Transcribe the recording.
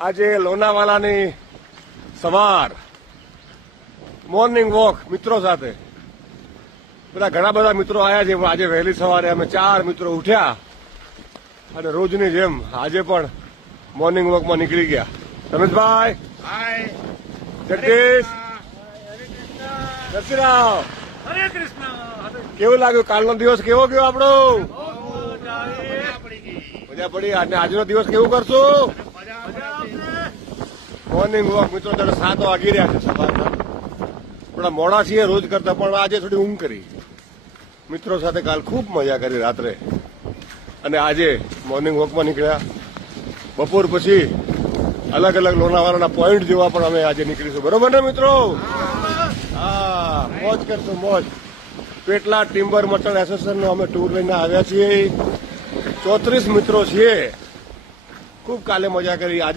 આજે લોનાવાલાની સવાર morning walk મિત્રો સાથે ઘણા બધા મિત્રો આવ્યા છે. પણ આજે વહેલી સવારે અમે 4 મિત્રો ઉઠ્યા અને રોજની જેમ આજે પણ મોર્નિંગ વોકમાં નીકળી ગયા. રમેશભાઈ, જગદીશ, નરસિંહરાવ, હરે કૃષ્ણ. કેવું લાગ્યું? કાલનો દિવસ કેવો ગયો આપણો? મજા પડી. અને આજનો દિવસ કેવું કરશું? મોર્નિંગ વોક મિત્રો 7 વાગી રહ્યા છે સવારના. થોડા મોડા છીએ રોજ કરતા, પણ આજે થોડી ઊંઘ કરી. મિત્રો સાથે કાલ ખૂબ મજા કરી રાત્રે, અને આજે મોર્નિંગ વોકમાં નીકળ્યા. બપોર પછી અલગ અલગ લોનાવાલાના પોઈન્ટ જોવા પણ અમે આજે નીકળીશું. બરોબર ને મિત્રો? હા, મોજ કરશું, મોજ. પેટલા ટિમ્બર મર્ચન્ટ એસોસિએશનનો અમે ટૂર લઈને આવ્યા છીએ. 34 મિત્રો છીએ. ખૂબ કાલે મજા કરી. આજે